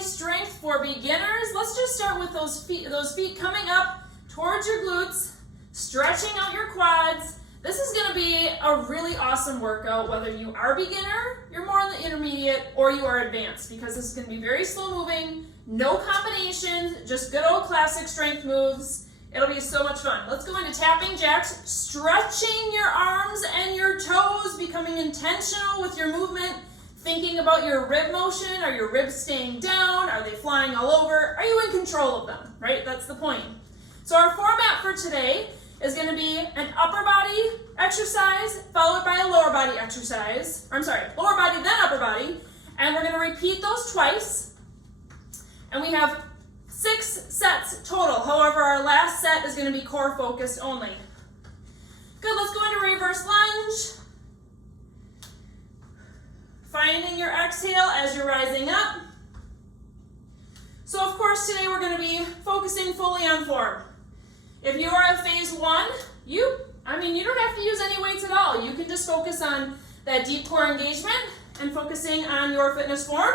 body strength for beginners. Let's just start with those feet coming up towards your glutes, stretching out your quads. This is going to be a really awesome workout, whether you are beginner, you're more in the intermediate, or you are advanced, because this is going to be very slow moving, no combinations, just good old classic strength moves. It'll be so much fun. Let's go into tapping jacks, stretching your arms and your toes, becoming intentional with your movement, thinking about your rib motion. Are your ribs staying down? Are they flying all over? Are you in control of them, right? That's the point. So our format for today is going to be an upper body exercise followed by a lower body exercise. Lower body then upper body. And we're going to repeat those twice. And we have 6 sets total. However, our last set is going to be core focused only. Good, let's go into reverse lunge. Finding your exhale as you're rising up. So of course today we're going to be focusing fully on form. If you are at phase 1, you don't have to use any weights at all. You can just focus on that deep core engagement and focusing on your fitness form.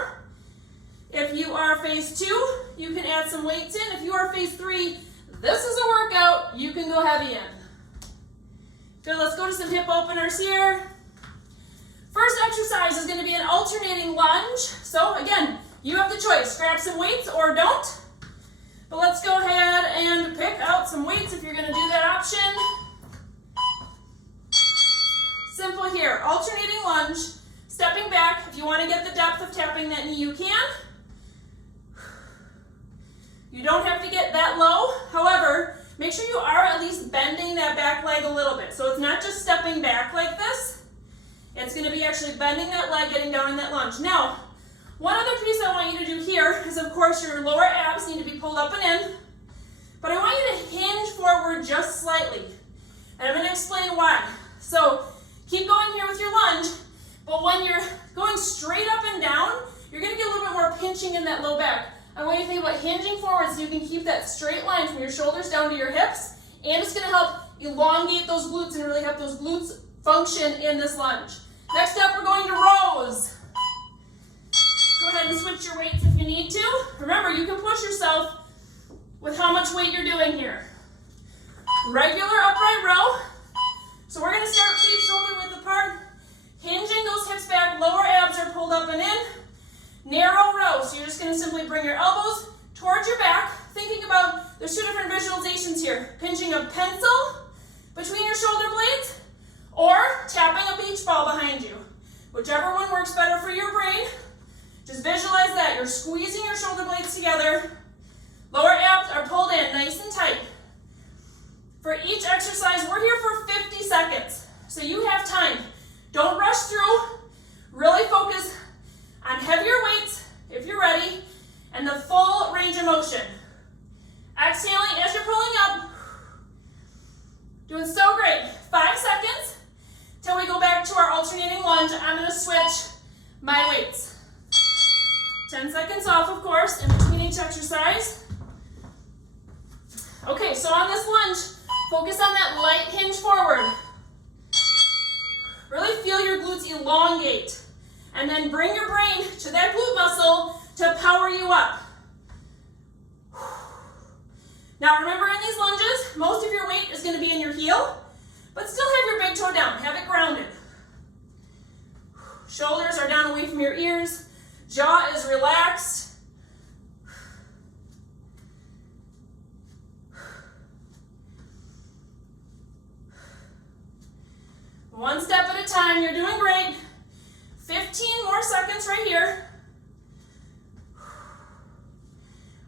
If you are phase 2, you can add some weights in. If you are phase 3, this is a workout you can go heavy in. Good, let's go to some hip openers here. First exercise is going to be an alternating lunge. So again, you have the choice, grab some weights or don't. But let's go ahead and pick out some weights if you're going to do that option. Simple here, alternating lunge, stepping back. If you want to get the depth of tapping that knee, you can. You don't have to get that low. However, make sure you are at least bending that back leg a little bit. So it's not just stepping back like this. It's going to be actually bending that leg, getting down in that lunge. Now, one other piece I want you to do here is, of course, your lower abs need to be pulled up and in. But I want you to hinge forward just slightly. And I'm going to explain why. So keep going here with your lunge. But when you're going straight up and down, you're going to get a little bit more pinching in that low back. I want you to think about hinging forward so you can keep that straight line from your shoulders down to your hips. And it's going to help elongate those glutes and really help those glutes function in this lunge. Next up, we're going to rows. Go ahead and switch your weights if you need to. Remember, you can push yourself with how much weight you're doing here. Regular upright row. So we're going to start feet shoulder width apart, hinging those hips back, lower abs are pulled up and in. Narrow row, so you're just going to simply bring your elbows towards your back, thinking about, there's 2 different visualizations here. Pinching a pencil between your shoulder blades, or tapping a beach ball behind you. Whichever one works better for your brain. Just visualize that. You're squeezing your shoulder blades together. Lower abs are pulled in nice and tight. For each exercise, we're here for 50 seconds. So you have time. Don't rush through. Really focus on heavier weights if you're ready and the full range of motion. Exhaling as you're pulling up. Doing so great. 5 seconds till we go back to our alternating lunge. I'm going to switch my weights. 10 seconds off, of course, in between each exercise. Okay, so on this lunge, focus on that light hinge forward. Really feel your glutes elongate. And then bring your brain to that glute muscle to power you up. Now remember, in these lunges, most of your weight is going to be in your heel, but still have your big toe down. Have it grounded. Shoulders are down away from your ears. Jaw is relaxed. One step at a time. You're doing great. 15 more seconds right here.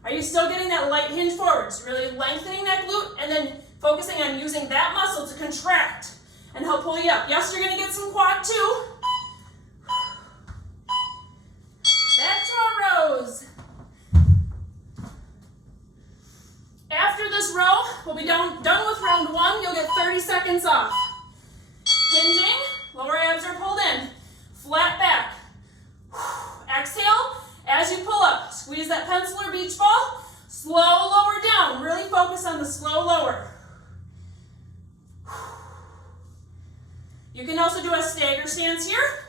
Are you still getting that light hinge forwards? Really lengthening that glute and then focusing on using that muscle to contract and help pull you up. Yes, you're going to get some quad too. Back to our rows. After this row, we'll be done with round 1. You'll get 30 seconds off. Hinging, lower abs are pulled in. Flat back. Exhale as you pull up. Squeeze that pencil or beach ball. Slow lower down. Really focus on the slow lower. You can also do a stagger stance here.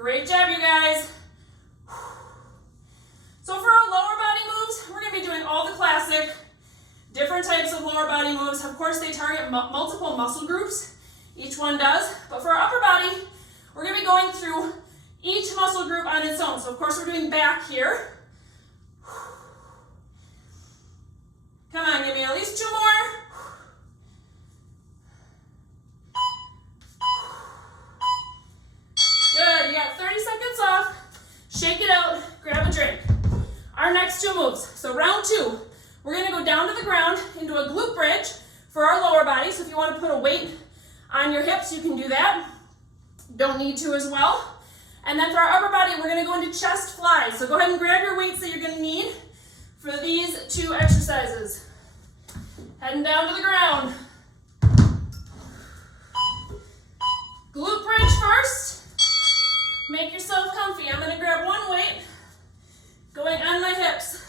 Great job, you guys. So for our lower body moves, we're going to be doing all the classic, different types of lower body moves. Of course, they target multiple muscle groups. Each one does. But for our upper body, we're going to be going through each muscle group on its own. So of course, we're doing back here. Come on, give me at least 2 more. Good, you got 30 seconds off. Shake it out, grab a drink. Our next 2 moves. So round 2, we're gonna go down to the ground into a glute bridge for our lower body. So if you wanna put a weight on your hips, you can do that. Don't need to as well. And then for our upper body, we're gonna go into chest flies. So go ahead and grab your weights that you're gonna need for these 2 exercises. Heading down to the ground. Glute bridge first. Make yourself comfy. I'm going to grab 1 weight, going on my hips.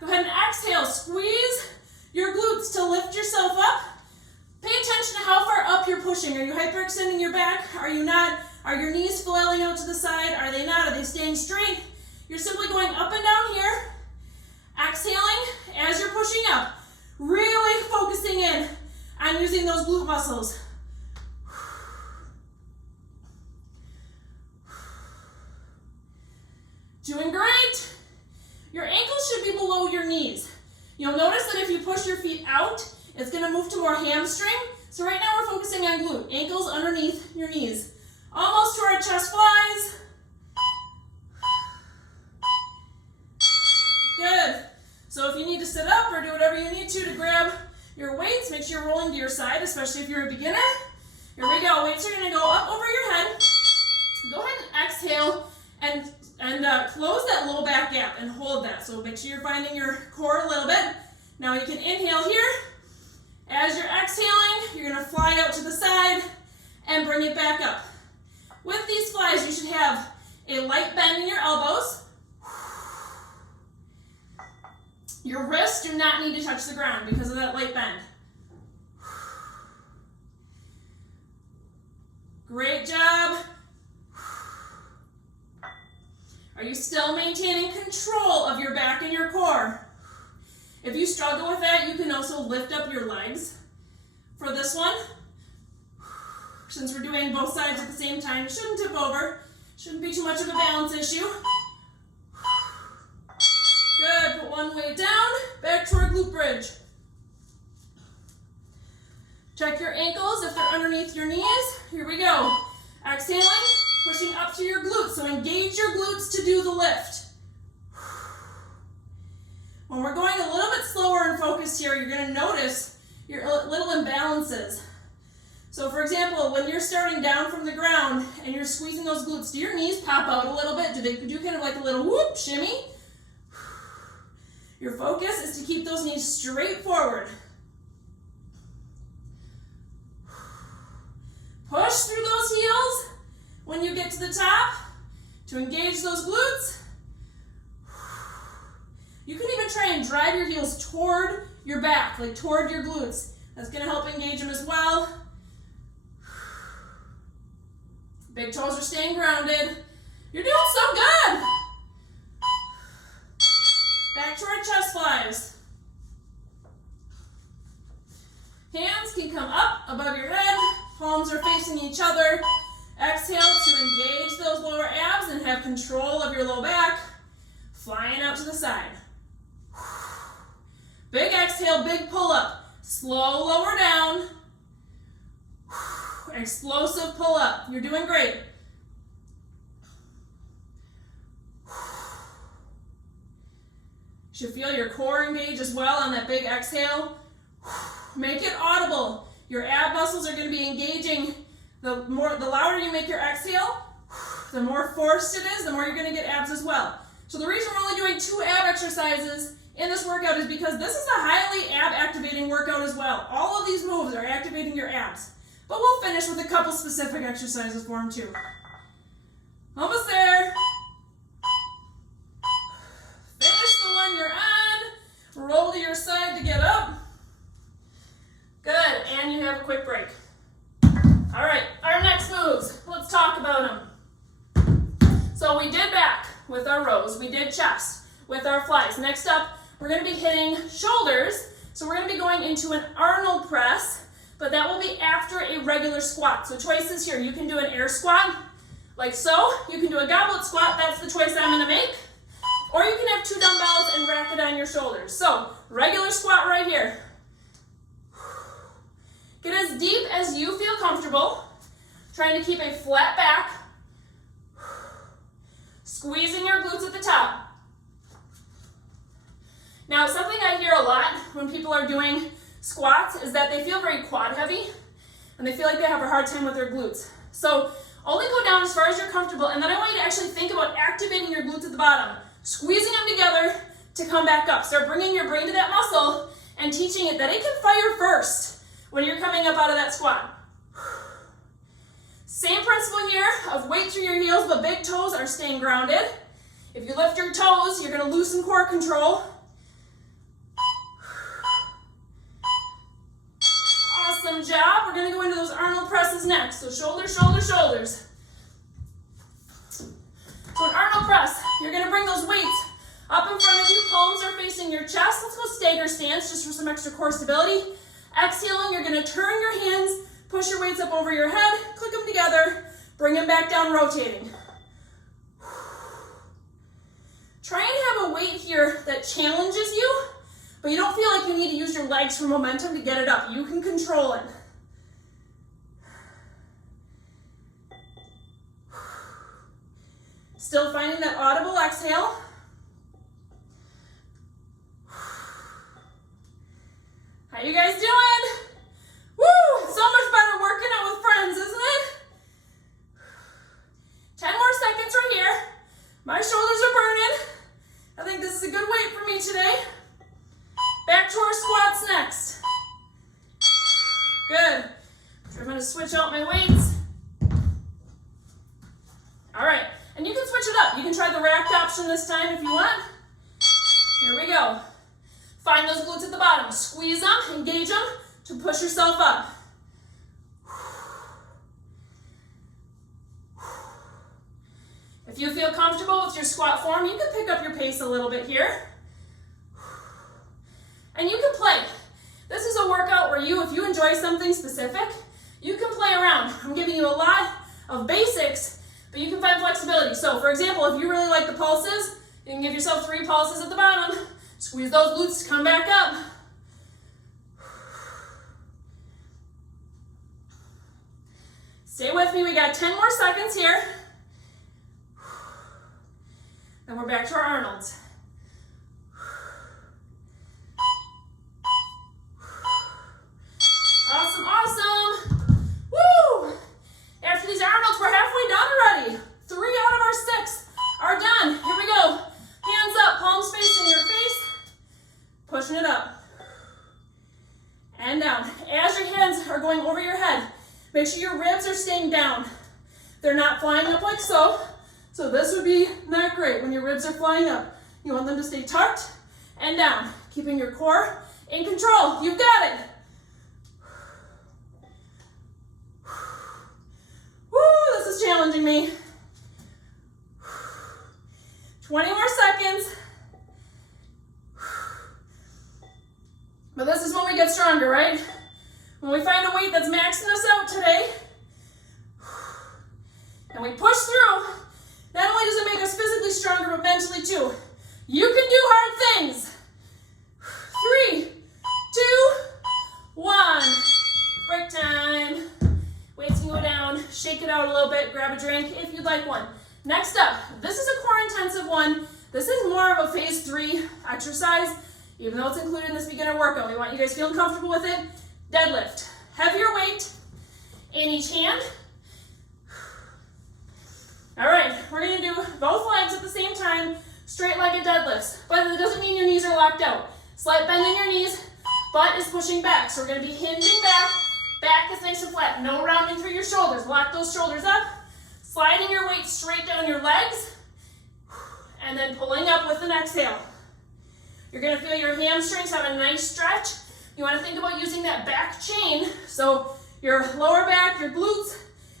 Go ahead and exhale. Squeeze your glutes to lift yourself up. Pay attention to how far up you're pushing. Are you hyperextending your back? Are you not? Are your knees flailing out to the side? Are they not? Are they staying straight? You're simply going up and down here. Exhaling as you're pushing up. Really focusing in on using those glute muscles. Doing great. Your ankles should be below your knees. You'll notice that if you push your feet out, it's going to move to more hamstring. So right now we're focusing on glute. Ankles underneath your knees. Almost to our chest flies. Good. So if you need to sit up or do whatever you need to grab your weights, make sure you're rolling to your side, especially if you're a beginner. Here we go. Weights are going to go up over your head. Go ahead and exhale and close that low back gap and hold that. So make sure you're finding your core a little bit. Now you can inhale here. As you're exhaling, you're going to fly out to the side and bring it back up. With these flies, you should have a light bend in your elbows. Your wrists do not need to touch the ground because of that light bend. Great job. Are you still maintaining control of your back and your core? If you struggle with that, you can also lift up your legs for this one. Since we're doing both sides at the same time, it shouldn't tip over. Shouldn't be too much of a balance issue. Good, put 1 weight down, back to our glute bridge. Check your ankles if they're underneath your knees. Here we go. Exhaling. Pushing up to your glutes, so engage your glutes to do the lift. When we're going a little bit slower and focused here, you're going to notice your little imbalances. So for example, when you're starting down from the ground and you're squeezing those glutes, do your knees pop out a little bit? Do they do kind of like a little whoop, shimmy? Your focus is to keep those knees straight forward. Push through those heels. When you get to the top, to engage those glutes, you can even try and drive your heels toward your back, like toward your glutes. That's going to help engage them as well. Big toes are staying grounded. You're doing so good. Back to our chest flies. Hands can come up above your head. Palms are facing each other. Exhale to engage those lower abs and have control of your low back. Flying out to the side. Big exhale, big pull up. Slow lower down. Explosive pull up. You're doing great. You should feel your core engage as well on that big exhale. Make it audible. Your ab muscles are going to be engaging. The louder you make your exhale, the more forced it is, the more you're going to get abs as well. So the reason we're only doing 2 ab exercises in this workout is because this is a highly ab activating workout as well. All of these moves are activating your abs. But we'll finish with a couple specific exercises for them too. Almost there. Finish the one you're on. Roll to your side to get up. Good, and you have a quick break. All right, our next moves. Let's talk about them. with our rows. We did chest with our flies. Next up, we're gonna be hitting shoulders. So we're gonna be going into an Arnold press, but that will be after a regular squat. So choices here, you can do an air squat, like so. You can do a goblet squat, that's the choice I'm gonna make. Or you can have 2 dumbbells and rack it on your shoulders. So, regular squat right here. Get as deep as you feel comfortable. Trying to keep a flat back. Squeezing your glutes at the top. Now, something I hear a lot when people are doing squats is that they feel very quad heavy and they feel like they have a hard time with their glutes. So, only go down as far as you're comfortable, and then I want you to actually think about activating your glutes at the bottom. Squeezing them together to come back up. Start bringing your brain to that muscle and teaching it that it can fire first when you're coming up out of that squat. Same principle here of weight through your heels, but big toes are staying grounded. If you lift your toes, you're going to loosen core control. Awesome job. We're going to go into those Arnold presses next. So shoulders, shoulders, shoulders. So an Arnold press, you're going to bring those weights up in front of you. Palms are facing your chest. Let's go stagger stance just for some extra core stability. Exhaling, you're going to turn your hands, push your weights up over your head, click them together, bring them back down, rotating. Try and have a weight here that challenges you, but you don't feel like you need to use your legs for momentum to get it up. You can control it. Still finding that audible exhale. How you guys doing? Woo! It's so much better working out with friends, isn't it? 10 more seconds right here. My shoulders are burning. I think this is a good weight for me today. Back to our squats next. Good. So I'm going to switch out my weights. All right. And you can switch it up. You can try the racked option this time if you want. Here we go. Find those glutes at the bottom. Squeeze them, engage them to push yourself up. If you feel comfortable with your squat form, you can pick up your pace a little bit here. And you can play. This is a workout where if you enjoy something specific, you can play around. I'm giving you a lot of basics, but you can find flexibility. So for example, if you really like the pulses, you can give yourself 3 pulses at the bottom. Squeeze those glutes, come back up. Stay with me, we got 10 more seconds here. And we're back to our Arnolds. Awesome, awesome. Woo! After these Arnolds, we're halfway done already. 3 out of our 6 are done. Here we go. Hands up, palms facing your face. Pushing it up. And down. As your hands are going over your head, make sure your ribs are staying down. They're not flying up like so. So this would be not great when your ribs are flying up. You want them to stay tucked and down, keeping your core in control. You've got it. Woo, this is challenging me. 20 more seconds. But this is when we get stronger, right? When we find a weight that's maxing us out today, and we push through, not only does it make us physically stronger, but mentally too. You can do hard things. 3, 2, 1. Break time. Weights can go down. Shake it out a little bit. Grab a drink if you'd like one. Next up, this is a core intensive one. This is more of a phase 3 exercise, even though it's included in this beginner workout. We want you guys feeling comfortable with it. Deadlift. Heavier weight in each hand. All right, we're gonna do both legs at the same time, straight legged deadlifts. But it doesn't mean your knees are locked out. Slight bend in your knees, butt is pushing back. So we're gonna be hinging back, back is nice and flat. No rounding through your shoulders. Lock those shoulders up, sliding your weight straight down your legs, and then pulling up with an exhale. You're gonna feel your hamstrings have a nice stretch. You wanna think about using that back chain, so your lower back, your glutes,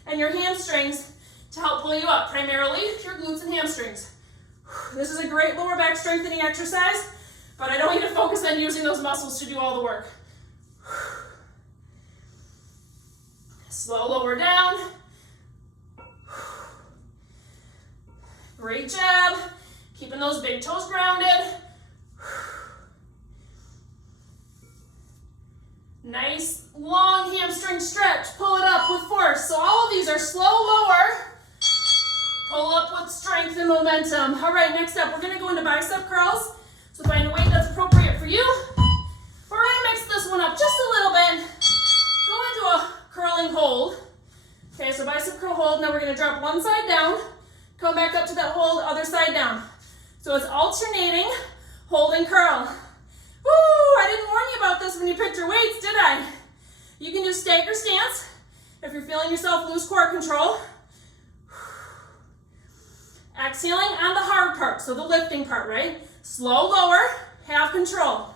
and your hamstrings to help pull you up, primarily your glutes and hamstrings. This is a great lower back strengthening exercise, but I don't want you to focus on using those muscles to do all the work. Slow lower down. Great job. Keeping those big toes grounded. Nice long hamstring stretch. Pull it up with force. So all of these are slow lower. Pull up with strength and momentum. All right, next up, we're gonna go into bicep curls. So find a weight that's appropriate for you. We're gonna mix this one up just a little bit. Go into a curling hold. Okay, so bicep curl hold. Now we're gonna drop one side down, come back up to that hold, other side down. So it's alternating hold and curl. Woo, I didn't warn you about this when you picked your weights, did I? You can do stagger stance if you're feeling yourself lose core control. Exhaling on the hard part, so the lifting part, right? Slow lower, have control.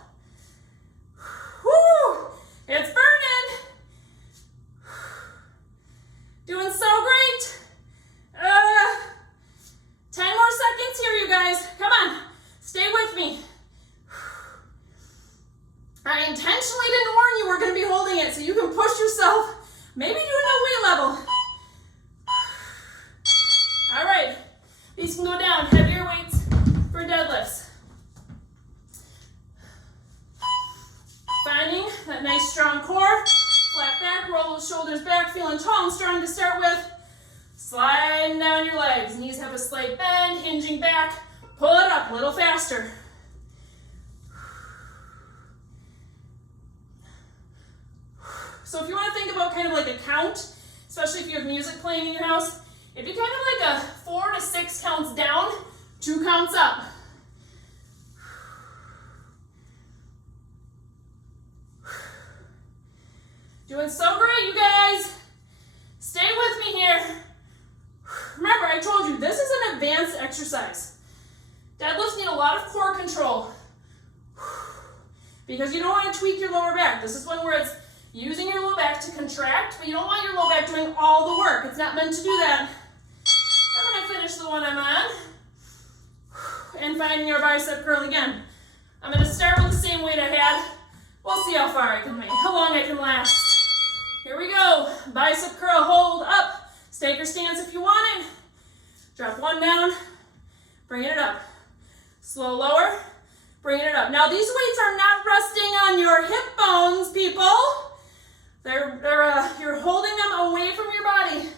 Woo, it's burning. Doing so great. 10 more seconds here, you guys. Come on, stay with me. I intentionally didn't warn you we're gonna be holding it so you can push yourself, maybe do a new weight level. All right, these can go down, heavier weights for deadlifts. Finding that nice strong core, flat back, roll those shoulders back, feeling tall and strong to start with. Sliding down your legs, knees have a slight bend, hinging back, pull it up a little faster. So if you want to think about kind of like a count, especially if you have music playing in your house, it'd be kind of like a 4 to 6 counts down, 2 counts up. Doing so great, you guys. Stay with me here. Remember, I told you, this is an advanced exercise. Deadlifts need a lot of core control because you don't want to tweak your lower back. This is one where it's using your low back to contract, but you don't want your low back doing all the work. It's not meant to do that. I'm going to finish the one I'm on and finding our bicep curl again. I'm going to start with the same weight I had. We'll see how far I can make, how long I can last. Here we go. Bicep curl, hold up. Stagger stance if you want it. Drop one down, bring it up. Slow lower, bring it up. Now these weights are not resting on your hip bones, people. You're holding them away from your body.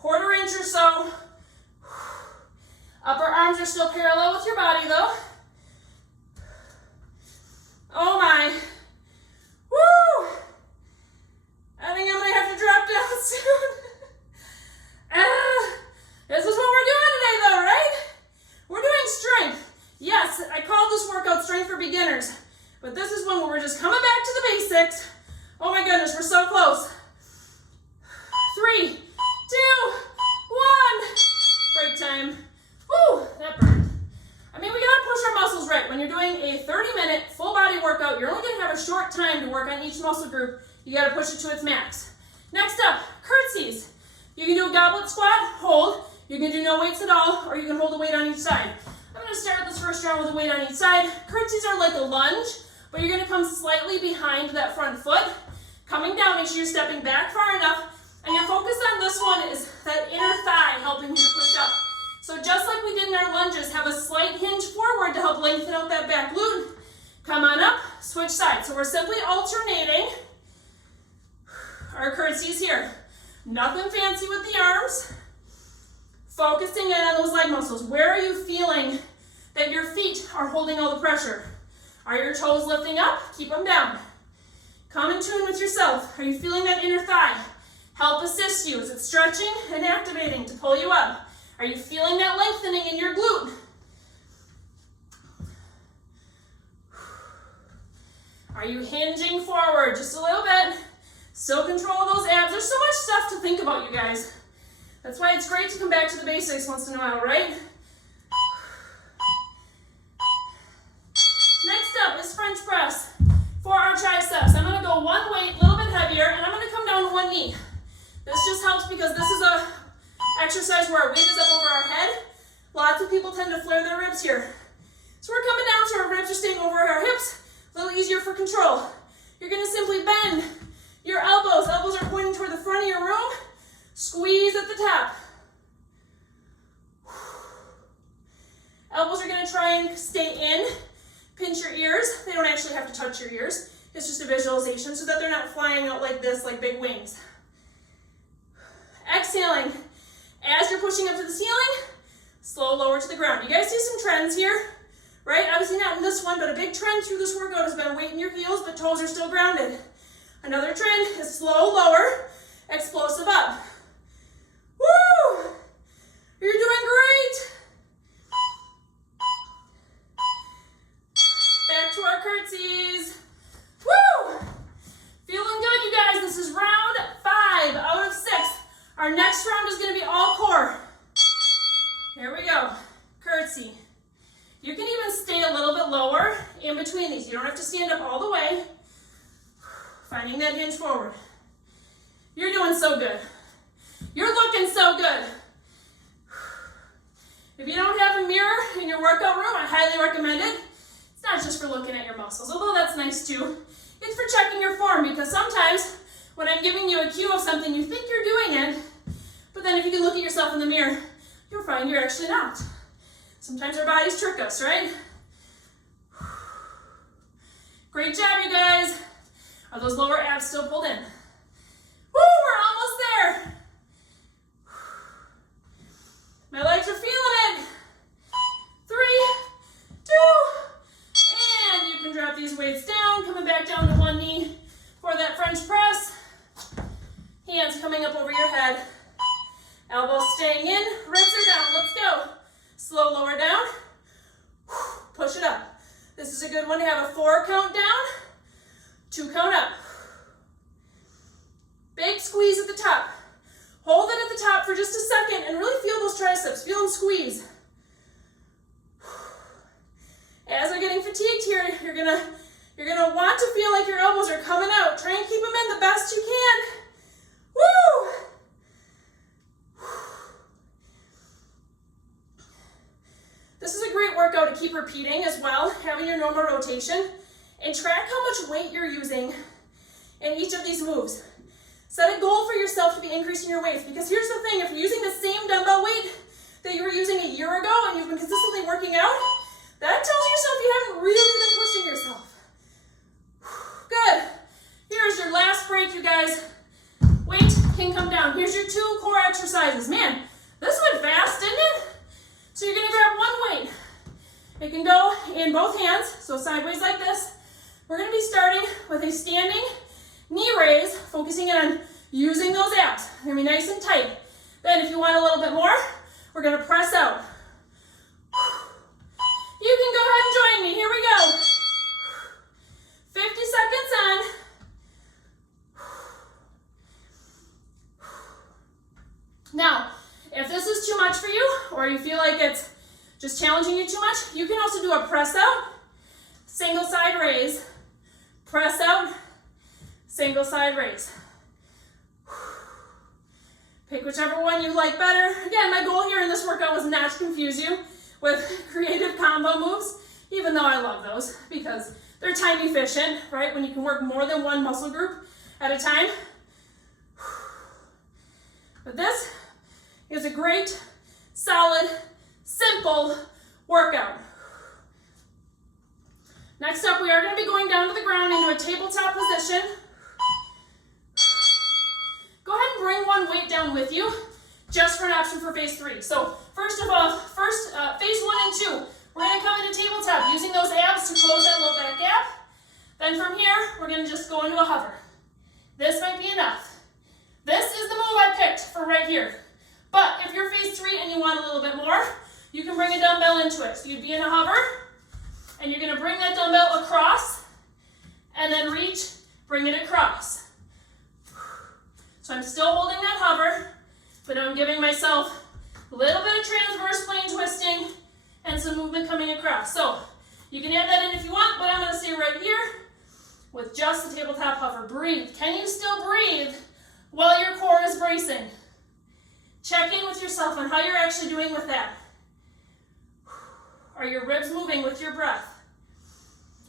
1/4 inch or so. Upper arms are still parallel with your body though. Oh my. Woo! I think I'm gonna have to drop down soon. This is what we're doing today though, right? We're doing strength. Yes, I called this workout strength for beginners, but this is one where we're just coming back to the basics. Oh my goodness, we're so close. 3, 2, 1. Break time. Woo, that burned. I mean, we gotta push our muscles right. When you're doing a 30-minute full body workout, you're only gonna have a short time to work on each muscle group. You gotta push it to its max. Next up, curtsies. You can do a goblet squat, hold. You can do no weights at all, or you can hold a weight on each side. I'm gonna start this first round with a weight on each side. Curtsies are like a lunge, but you're gonna come slightly behind that front foot. Coming down, make sure you're stepping back far enough, and your focus on this one is that inner thigh helping you to push up. So just like we did in our lunges, have a slight hinge forward to help lengthen out that back glute. Come on up, switch sides. So we're simply alternating our curtsies here. Nothing fancy with the arms. Focusing in on those leg muscles. Where are you feeling that your feet are holding all the pressure? Are your toes lifting up? Keep them down. Come in tune with yourself. Are you feeling that inner thigh? Help assist you. Is it stretching and activating to pull you up? Are you feeling that lengthening in your glute? Are you hinging forward just a little bit? Still control those abs. There's so much stuff to think about, you guys. That's why it's great to come back to the basics once in a while, right? Next up is French press for our triceps. I'm gonna go one weight, a little bit heavier, and I'm gonna come down to one knee. This just helps because this is a exercise where our weight is up over our head. Lots of people tend to flare their ribs ribs here. So we're coming down so our ribs are staying over our hips, a little easier for control. You're gonna simply bend your elbows. Elbows are pointing toward the front of your room. Squeeze at the top. Elbows are gonna try and stay in. Pinch your ears. They don't actually have to touch your ears. It's just a visualization so that they're not flying out like this, like big wings. Exhaling. As you're pushing up to the ceiling, slow lower to the ground. You guys see some trends here, right? Obviously not in this one, but a big trend through this workout has been weight in your heels, but toes are still grounded. Another trend is slow lower, explosive up. Woo! You're doing great. Back to our curtsies. Woo! Feeling good, you guys. This is round 5 out of 6. Our next round is going to be all core. Here we go. Curtsy. You can even stay a little bit lower in between these. You don't have to stand up all the way. Finding that hinge forward. You're doing so good. You're looking so good. If you don't have a mirror in your workout room, I highly recommend it. It's not just for looking at your muscles, although that's nice too. It's for checking your form, because sometimes when I'm giving you a cue of something, you think you're doing it, but then if you can look at yourself in the mirror, you'll find you're actually not. Sometimes our bodies trick us, right? Great job, you guys. Are those lower abs still pulled in? Woo, we're almost there. My legs are feeling it. 3, 2, and you can drop these weights down, coming back down to one knee for that French press. Hands coming up over your head. Elbows staying in, ribs are down. Let's go. Slow lower down. Push it up. This is a good one to have a 4 count down, 2 count up. Big squeeze at the top. Hold it at the top for just a second and really feel those triceps. Feel them squeeze. As we're getting fatigued here, you're gonna want to feel like your elbows are coming out. Try and keep them in the best you can. Woo! This is a great workout to keep repeating as well, having your normal rotation, and track how much weight you're using in each of these moves. Set a goal for yourself to be increasing your weights, because here's the thing, if you're using the same dumbbell weight that you were using a year ago and you've been consistently working out, that tells yourself you haven't really been pushing yourself. Good. Here's your last break, you guys. Weight can come down. Here's your 2 core exercises. Man, this went fast, didn't it? So you're gonna grab one weight. It can go in both hands, so sideways like this. We're gonna be starting with a standing knee raise, focusing in on using those abs. They're gonna be nice and tight. Then if you want a little bit more, we're gonna press out. You can go ahead and join me. Here we go. 50 seconds on. Now, if this is too much for you, or you feel like it's just challenging you too much, you can also do a press out, single side raise, press out, single side raise. Pick whichever one you like better. Again, my goal here in this workout was not to confuse you with creative combo moves, even though I love those because they're time efficient, right? When you can work more than one muscle group at a time. But this is a great, solid, simple workout. Next up, we are going to be going down to the ground into a tabletop position. Go ahead and bring one weight down with you, just for an option for phase 3. So first of all, phase 1 and 2, we're going to come into tabletop using those abs to close that low back gap. Then from here, we're going to just go into a hover. This might be enough. This is the move I picked for right here. But if you're phase 3 and you want a little bit more, you can bring a dumbbell into it. So you'd be in a hover, and you're going to bring that dumbbell across, and then reach, bring it across. So I'm still holding that hover, but I'm giving myself a little bit of transverse plane twisting and some movement coming across. So you can add that in if you want, but I'm going to stay right here with just the tabletop hover. Breathe. Can you still breathe while your core is bracing? Check in with yourself on how you're actually doing with that. Are your ribs moving with your breath?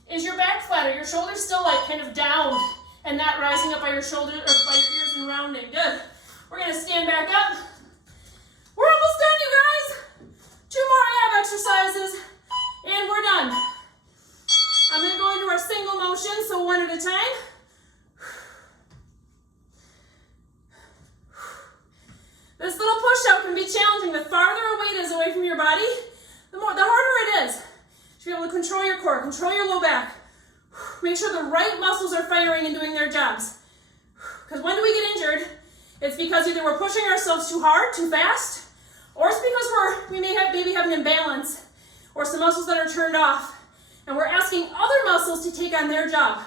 Is your back flat? Are your shoulders still like kind of down and not rising up by your shoulders or by your ears and rounding? Good. We're gonna stand back up. We're almost done, you guys. 2 more ab exercises and we're done. I'm gonna go into our single motion, so one at a time. This little push-out can be challenging. The farther a weight is away from your body, the harder it is to be able to control your core, control your low back. Make sure the right muscles are firing and doing their jobs. Because when do we get injured? It's because either we're pushing ourselves too hard, too fast, or it's because we maybe have an imbalance or some muscles that are turned off, and we're asking other muscles to take on their job.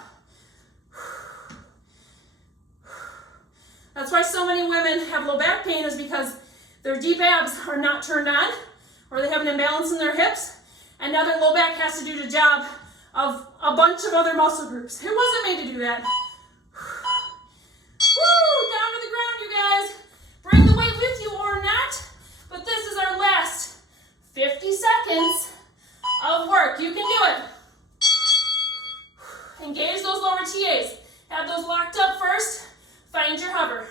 That's why so many women have low back pain, is because their deep abs are not turned on, or they have an imbalance in their hips, and now their low back has to do the job of a bunch of other muscle groups. It wasn't made to do that. Woo! Down to the ground, you guys. Bring the weight with you or not, but this is our last 50 seconds of work. You can do it. Engage those lower TAs. Have those locked up first. Find your hover.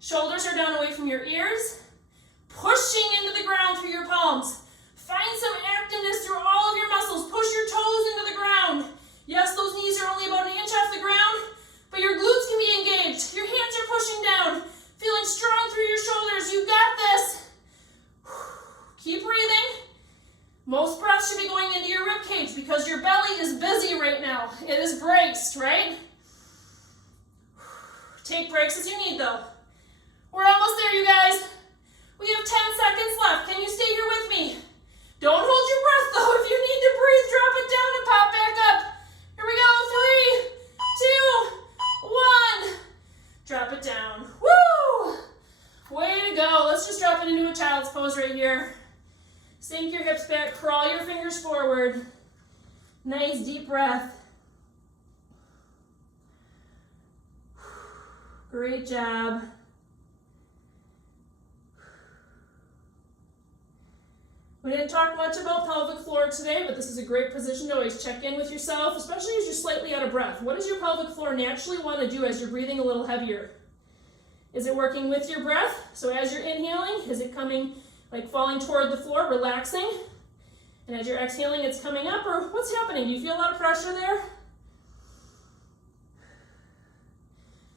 Shoulders are down away from your ears. Pushing into the ground through your palms. Find some activeness through all of your muscles. Push your toes into the ground. Yes, those knees are only about 1 inch off the ground, but your glutes can be engaged. Your hands are pushing down. Feeling strong through your shoulders. You got this. Keep breathing. Most breaths should be going into your rib cage because your belly is busy right now. It is braced, right? Take breaks as you need, though. We're almost there, you guys. We have 10 seconds left. Can you stay here with me? Don't hold your breath, though. If you need to breathe, drop it down and pop back up. Here we go. 3, 2, 1. Drop it down. Woo! Way to go. Let's just drop it into a child's pose right here. Sink your hips back. Crawl your fingers forward. Nice deep breath. Great job. We didn't talk much about pelvic floor today, but this is a great position to always check in with yourself, especially as you're slightly out of breath. What does your pelvic floor naturally want to do as you're breathing a little heavier? Is it working with your breath? So as you're inhaling, is it coming, like falling toward the floor, relaxing? And as you're exhaling, it's coming up, or what's happening? Do you feel a lot of pressure there?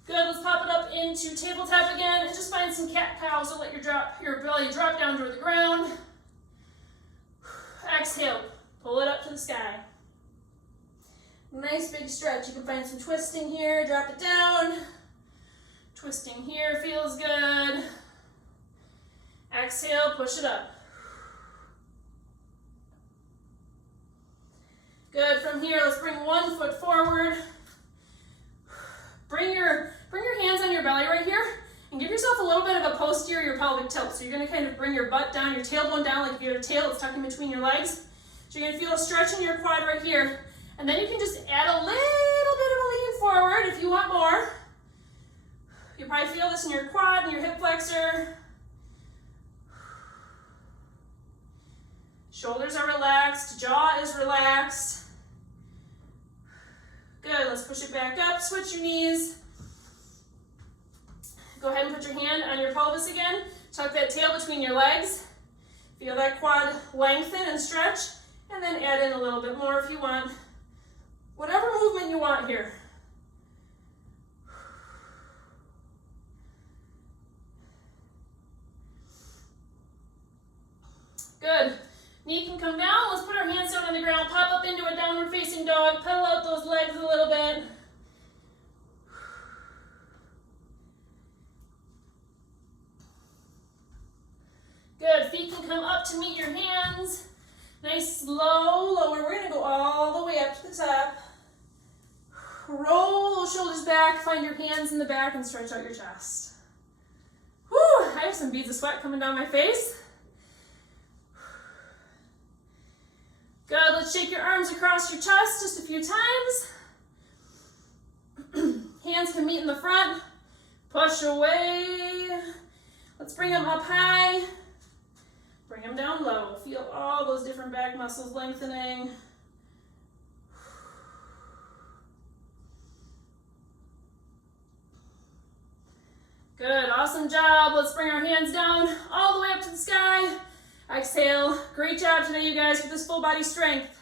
Good, let's pop it up into tabletop again, and just find some cat-cow, so let your belly drop down toward the ground. Exhale, pull it up to the sky. Nice big stretch. You can find some twisting here, drop it down. Twisting here feels good. Exhale, push it up. Good, from here, let's bring 1 foot forward. Bring your hands on your belly right here and give yourself a little bit of a posterior pelvic tilt. So you're going to kind of bring your butt down, your tailbone down like if you had a tail, it's tucked in between your legs. So you're going to feel a stretch in your quad right here. And then you can just add a little bit of a lean forward if you want more. You probably feel this in your quad and your hip flexor. Shoulders are relaxed, jaw is relaxed. Good, let's push it back up, switch your knees. Go ahead and put your hand on your pelvis again. Tuck that tail between your legs. Feel that quad lengthen and stretch, and then add in a little bit more if you want. Whatever movement you want here. Good. Knee can come down. Let's put our hands down on the ground. Pop up into a downward facing dog. Pedal out those legs a little bit. Good. Feet can come up to meet your hands. Nice, slow, lower. We're going to go all the way up to the top. Roll those shoulders back. Find your hands in the back and stretch out your chest. Whew, I have some beads of sweat coming down my face. Good, let's shake your arms across your chest just a few times. Hands can meet in the front. Push away. Let's bring them up high. Bring them down low. feel all those different back muscles lengthening. Good, awesome job. Let's bring our hands down all the way up to the sky. Exhale. Great job today, you guys, with this full body strength.